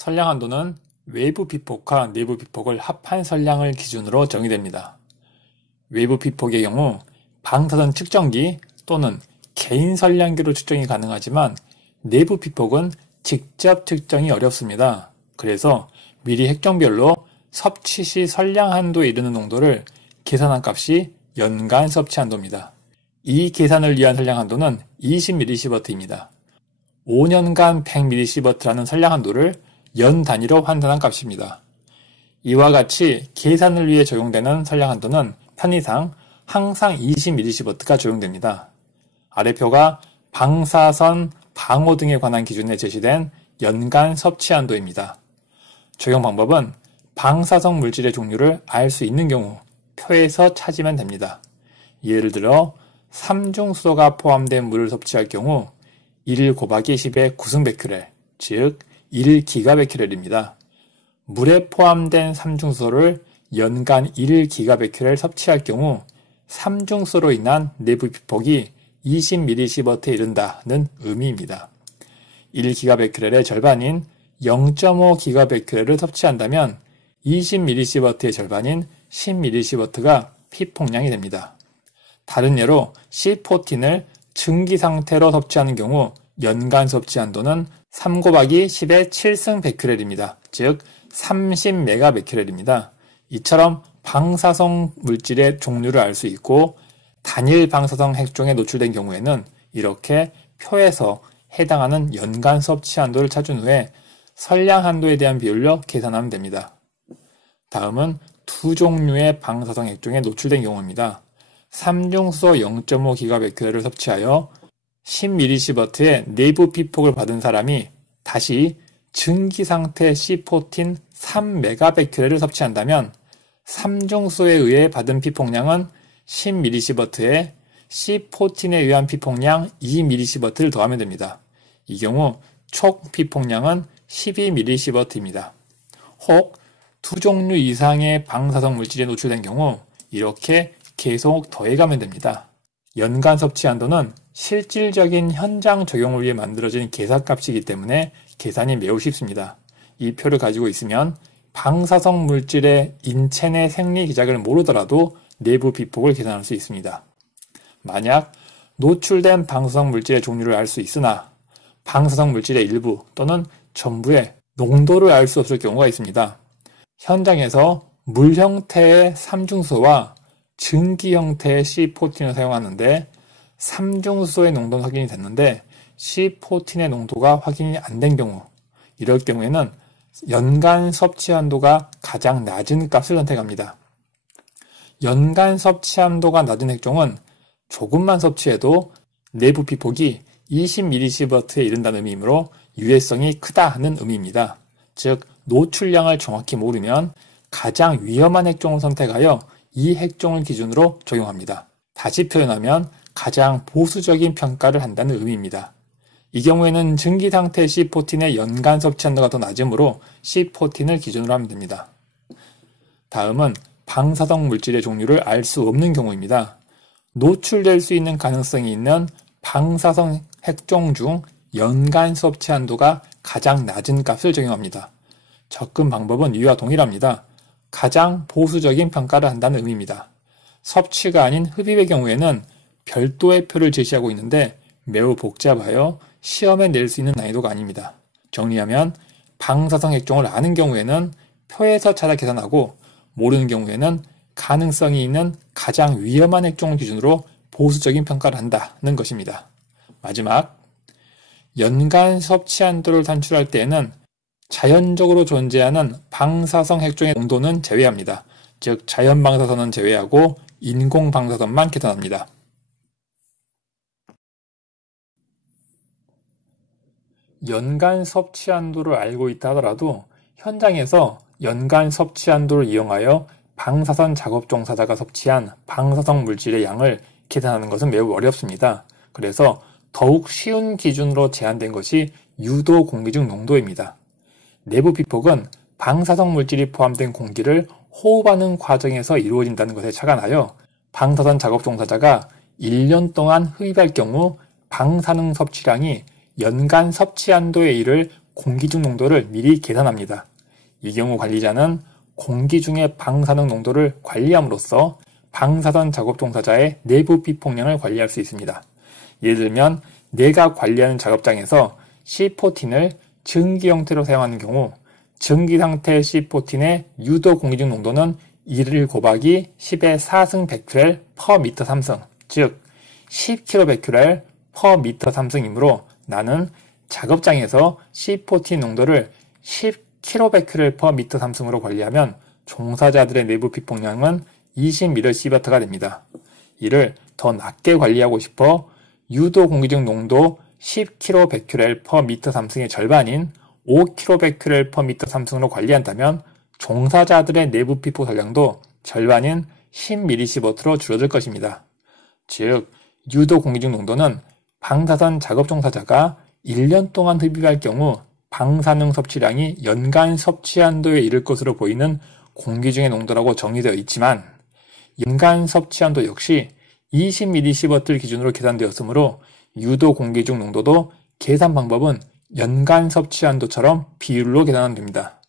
선량 한도는 외부 피폭과 내부 피폭을 합한 선량을 기준으로 정의됩니다. 외부 피폭의 경우 방사선 측정기 또는 개인 선량기로 측정이 가능하지만 내부 피폭은 직접 측정이 어렵습니다. 그래서 미리 핵종별로 섭취 시 선량 한도에 이르는 농도를 계산한 값이 연간 섭취 한도입니다. 이 계산을 위한 선량 한도는 20mSib입니다. 5년간 100mS라는 선량 한도를 연 단위로 환산한 값입니다. 이와 같이 계산을 위해 적용되는 선량 한도는 편의상 항상 20mS가 적용됩니다. 아래 표가 방사선, 방호 등에 관한 기준에 제시된 연간 섭취 한도입니다. 적용 방법은 방사성 물질의 종류를 알 수 있는 경우 표에서 찾으면 됩니다. 예를 들어 삼중수소가 포함된 물을 섭취할 경우 1 곱하기 10의 9승베크렐, 즉 1기가베크렐입니다. 물에 포함된 삼중수소를 연간 1기가베크렐 섭취할 경우 삼중수소로 인한 내부 피폭이 20mS에 이른다는 의미입니다. 1기가베크렐의 절반인 0.5기가베크렐을 섭취한다면 20mS의 절반인 10mS가 피폭량이 됩니다. 다른 예로 C14을 증기 상태로 섭취하는 경우 연간 섭취 한도는 3 곱하기 10의 7승베크렐입니다. 즉 30메가베크렐입니다. 이처럼 방사성 물질의 종류를 알 수 있고 단일 방사성 핵종에 노출된 경우에는 이렇게 표에서 해당하는 연간 섭취 한도를 찾은 후에 선량 한도에 대한 비율로 계산하면 됩니다. 다음은 두 종류의 방사성 핵종에 노출된 경우입니다. 삼중수소 0.5기가베크렐을 섭취하여 10mS의 내부 피폭을 받은 사람이 다시 증기 상태 C14 3메가베크렐을 섭취한다면 삼중수소에 의해 받은 피폭량은 10mS에 C14에 의한 피폭량 2mS를 더하면 됩니다. 이 경우 총 피폭량은 12mS입니다. 혹 두 종류 이상의 방사성 물질에 노출된 경우 이렇게 계속 더해가면 됩니다. 연간 섭취 한도는 실질적인 현장 적용을 위해 만들어진 계산값이기 때문에 계산이 매우 쉽습니다. 이 표를 가지고 있으면 방사성 물질의 인체 내 생리 기작을 모르더라도 내부 피폭을 계산할 수 있습니다. 만약 노출된 방사성 물질의 종류를 알 수 있으나 방사성 물질의 일부 또는 전부의 농도를 알 수 없을 경우가 있습니다. 현장에서 물 형태의 삼중수소와 증기 형태의 C14을 사용하는데 삼중수소의 농도는 확인이 됐는데 C14의 농도가 확인이 안 된 경우, 이럴 경우에는 연간 섭취 한도가 가장 낮은 값을 선택합니다. 연간 섭취 한도가 낮은 핵종은 조금만 섭취해도 내부 피폭이 20mS에 이른다는 의미이므로 유해성이 크다는 의미입니다. 즉 노출량을 정확히 모르면 가장 위험한 핵종을 선택하여 이 핵종을 기준으로 적용합니다. 다시 표현하면 가장 보수적인 평가를 한다는 의미입니다. 이 경우에는 증기 상태 C14의 연간 섭취 한도가 더 낮으므로 C14을 기준으로 하면 됩니다. 다음은 방사성 물질의 종류를 알 수 없는 경우입니다. 노출될 수 있는 가능성이 있는 방사성 핵종 중 연간 섭취 한도가 가장 낮은 값을 적용합니다. 접근 방법은 위와 동일합니다. 가장 보수적인 평가를 한다는 의미입니다. 섭취가 아닌 흡입의 경우에는 별도의 표를 제시하고 있는데 매우 복잡하여 시험에 낼 수 있는 난이도가 아닙니다. 정리하면 방사성 핵종을 아는 경우에는 표에서 찾아 계산하고 모르는 경우에는 가능성이 있는 가장 위험한 핵종을 기준으로 보수적인 평가를 한다는 것입니다. 마지막, 연간 섭취 한도를 산출할 때에는 자연적으로 존재하는 방사성 핵종의 농도는 제외합니다. 즉 자연 방사선은 제외하고 인공 방사선만 계산합니다. 연간 섭취 한도를 알고 있다 하더라도 현장에서 연간 섭취 한도를 이용하여 방사선 작업 종사자가 섭취한 방사성 물질의 양을 계산하는 것은 매우 어렵습니다. 그래서 더욱 쉬운 기준으로 제한된 것이 유도 공기 중 농도입니다. 내부 피폭은 방사성 물질이 포함된 공기를 호흡하는 과정에서 이루어진다는 것에 착안하여 방사선 작업 종사자가 1년 동안 흡입할 경우 방사능 섭취량이 연간 섭취 한도에 이를 공기 중 농도를 미리 계산합니다. 이 경우 관리자는 공기 중의 방사능 농도를 관리함으로써 방사선 작업 종사자의 내부 비폭량을 관리할 수 있습니다. 예를 들면 내가 관리하는 작업장에서 C14을 증기 형태로 사용하는 경우 증기 상태의 C14의 유도 공기 중 농도는 1 곱하기 10의 4승 베큐렐 per 미터 3승, 즉 10kg 베큐렐 per 미터 3승이므로 나는 작업장에서 C14 농도를 10kg 베큐렐 per 미터 3승으로 관리하면 종사자들의 내부 비폭량은 20mSv가 됩니다. 이를 더 낮게 관리하고 싶어 유도 공기 중 농도 10kg 베큐렐 per 미터 3승의 절반인 5kg 베큐렐 per 미터 3승으로 관리한다면 종사자들의 내부 피폭 산량도 절반인 10mSv로 줄어들 것입니다. 즉, 유도 공기 중 농도는 방사선 작업 종사자가 1년 동안 흡입할 경우 방사능 섭취량이 연간 섭취 한도에 이를 것으로 보이는 공기 중의 농도라고 정의되어 있지만 연간 섭취 한도 역시 20mSv를 기준으로 계산되었으므로 유도 공기 중 농도도 계산 방법은 연간 섭취 한도처럼 비율로 계산하면 됩니다.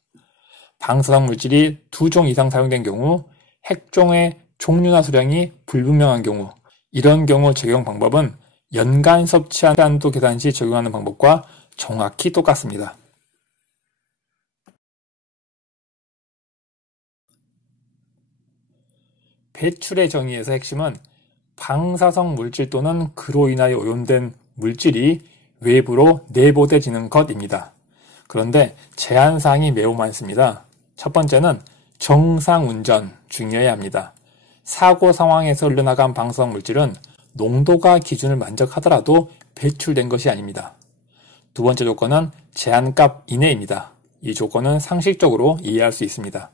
방사성 물질이 2종 이상 사용된 경우, 핵종의 종류나 수량이 불분명한 경우, 이런 경우 적용 방법은 연간 섭취 한도 계산 시 적용하는 방법과 정확히 똑같습니다. 배출의 정의에서 핵심은 방사성 물질 또는 그로 인하여 오염된 물질이 외부로 내보내지는 것입니다. 그런데 제한사항이 매우 많습니다. 첫 번째는 정상운전 중요해야 합니다. 사고 상황에서 흘러나간 방사성 물질은 농도가 기준을 만족하더라도 배출된 것이 아닙니다. 두 번째 조건은 제한값 이내입니다. 이 조건은 상식적으로 이해할 수 있습니다.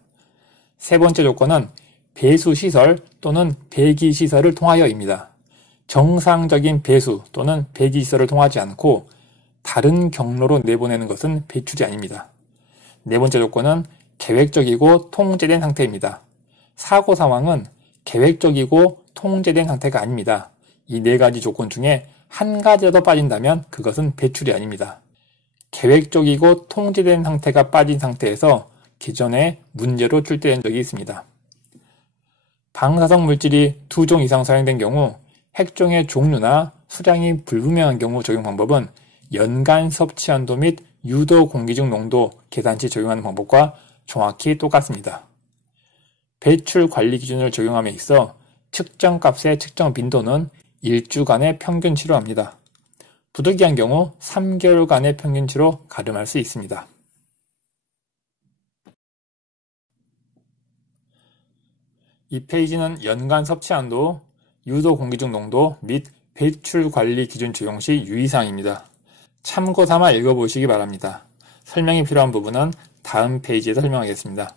세 번째 조건은 배수시설 또는 배기시설을 통하여입니다. 정상적인 배수 또는 배기시설을 통하지 않고 다른 경로로 내보내는 것은 배출이 아닙니다. 네 번째 조건은 계획적이고 통제된 상태입니다. 사고 상황은 계획적이고 통제된 상태가 아닙니다. 이 네 가지 조건 중에 한 가지라도 빠진다면 그것은 배출이 아닙니다. 계획적이고 통제된 상태가 빠진 상태에서 기존에 문제로 출제된 적이 있습니다. 방사성 물질이 2종 이상 사용된 경우 핵종의 종류나 수량이 불분명한 경우 적용 방법은 연간 섭취 한도 및 유도 공기 중 농도 계산 시 적용하는 방법과 정확히 똑같습니다. 배출 관리 기준을 적용함에 있어 측정 값의 측정 빈도는 1주간의 평균치로 합니다. 부득이한 경우 3개월간의 평균치로 가름할 수 있습니다. 이 페이지는 연간 섭취 한도, 유도 공기 중 농도 및 배출 관리 기준 적용 시 유의사항입니다. 참고 삼아 읽어보시기 바랍니다. 설명이 필요한 부분은 다음 페이지에서 설명하겠습니다.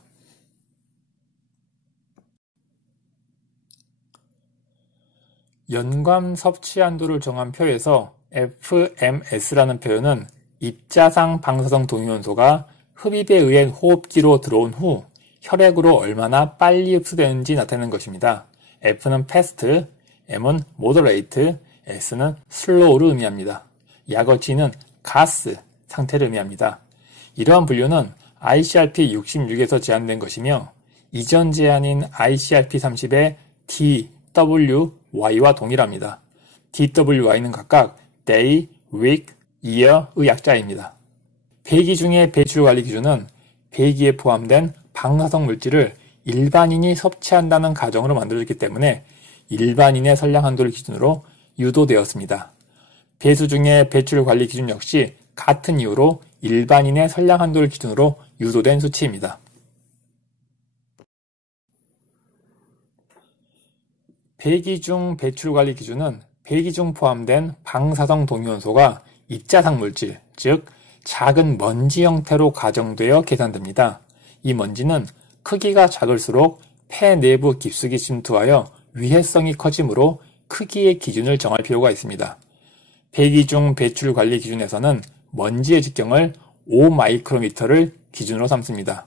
연간 섭취 한도를 정한 표에서 FMS라는 표현은 입자상 방사성 동위원소가 흡입에 의해 호흡기로 들어온 후 혈액으로 얼마나 빨리 흡수되는지 나타내는 것입니다. F는 fast, M은 moderate, S는 slow를 의미합니다. 약어치는 gas 상태를 의미합니다. 이러한 분류는 ICRP 66에서 제한된 것이며 이전 제한인 ICRP 30의 DWY와 동일합니다. DWY는 각각 day, week, year의 약자입니다. 배기 중의 배출 관리 기준은 배기에 포함된 방사성 물질을 일반인이 섭취한다는 가정으로 만들어졌기 때문에 일반인의 선량 한도를 기준으로 유도되었습니다. 배수 중의 배출 관리 기준 역시 같은 이유로 일반인의 선량 한도를 기준으로 유도된 수치입니다. 배기 중 배출 관리 기준은 배기 중 포함된 방사성 동위원소가 입자상 물질, 즉 작은 먼지 형태로 가정되어 계산됩니다. 이 먼지는 크기가 작을수록 폐 내부 깊숙이 침투하여 위해성이 커지므로 크기의 기준을 정할 필요가 있습니다. 배기 중 배출 관리 기준에서는 먼지의 직경을 5마이크로미터를 기준으로 삼습니다.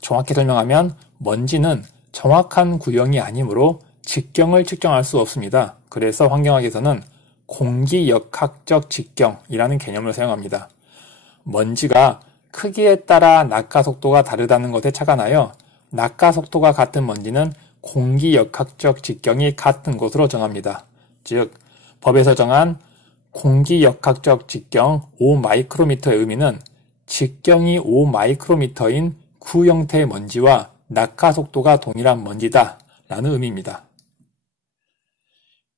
정확히 설명하면 먼지는 정확한 구형이 아니므로 직경을 측정할 수 없습니다. 그래서 환경학에서는 공기역학적 직경이라는 개념을 사용합니다. 먼지가 크기에 따라 낙하 속도가 다르다는 것에 착안하여 낙하 속도가 같은 먼지는 공기 역학적 직경이 같은 것으로 정합니다. 즉, 법에서 정한 공기 역학적 직경 5마이크로미터의 의미는 직경이 5마이크로미터인 구 형태의 먼지와 낙하 속도가 동일한 먼지다 라는 의미입니다.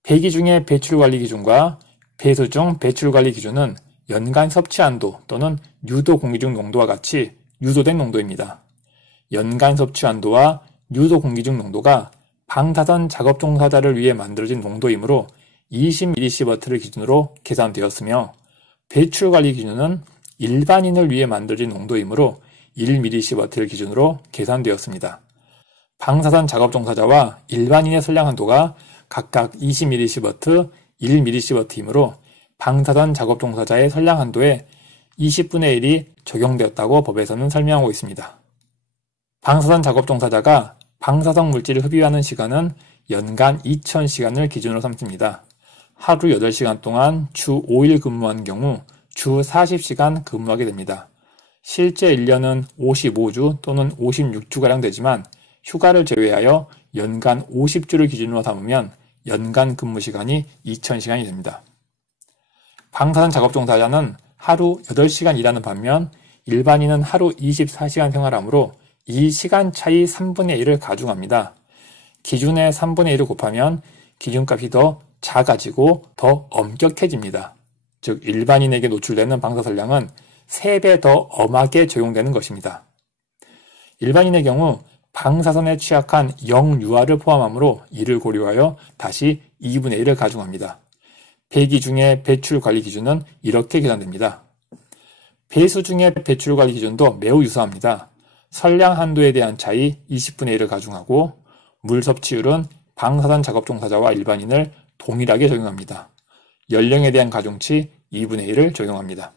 배기 중의 배출관리 기준과 배수 중 배출관리 기준은 연간 섭취 한도 또는 유도 공기 중 농도와 같이 유도된 농도입니다. 연간 섭취 한도와 유도 공기 중 농도가 방사선 작업 종사자를 위해 만들어진 농도이므로 20mSv를 기준으로 계산되었으며 배출관리 기준은 일반인을 위해 만들어진 농도이므로 1mSv를 기준으로 계산되었습니다. 방사선 작업 종사자와 일반인의 선량 한도가 각각 20mSv, 1mSv이므로 방사선 작업 종사자의 선량 한도에 20분의 1이 적용되었다고 법에서는 설명하고 있습니다. 방사선 작업 종사자가 방사성 물질을 흡입하는 시간은 연간 2000시간을 기준으로 삼습니다. 하루 8시간 동안 주 5일 근무한 경우 주 40시간 근무하게 됩니다. 실제 1년은 55주 또는 56주가량 되지만 휴가를 제외하여 연간 50주를 기준으로 삼으면 연간 근무 시간이 2000시간이 됩니다. 방사선 작업 종사자는 하루 8시간 일하는 반면 일반인은 하루 24시간 생활하므로 이 시간 차이 3분의 1을 가중합니다. 기준의 3분의 1을 곱하면 기준값이 더 작아지고 더 엄격해집니다. 즉 일반인에게 노출되는 방사선량은 3배 더 엄하게 적용되는 것입니다. 일반인의 경우 방사선에 취약한 영유아를 포함하므로 이를 고려하여 다시 2분의 1을 가중합니다. 배기 중의 배출관리 기준은 이렇게 계산됩니다. 배수 중의 배출관리 기준도 매우 유사합니다. 선량 한도에 대한 차이 20분의 1을 가중하고 물 섭취율은 방사선 작업 종사자와 일반인을 동일하게 적용합니다. 연령에 대한 가중치 2분의 1을 적용합니다.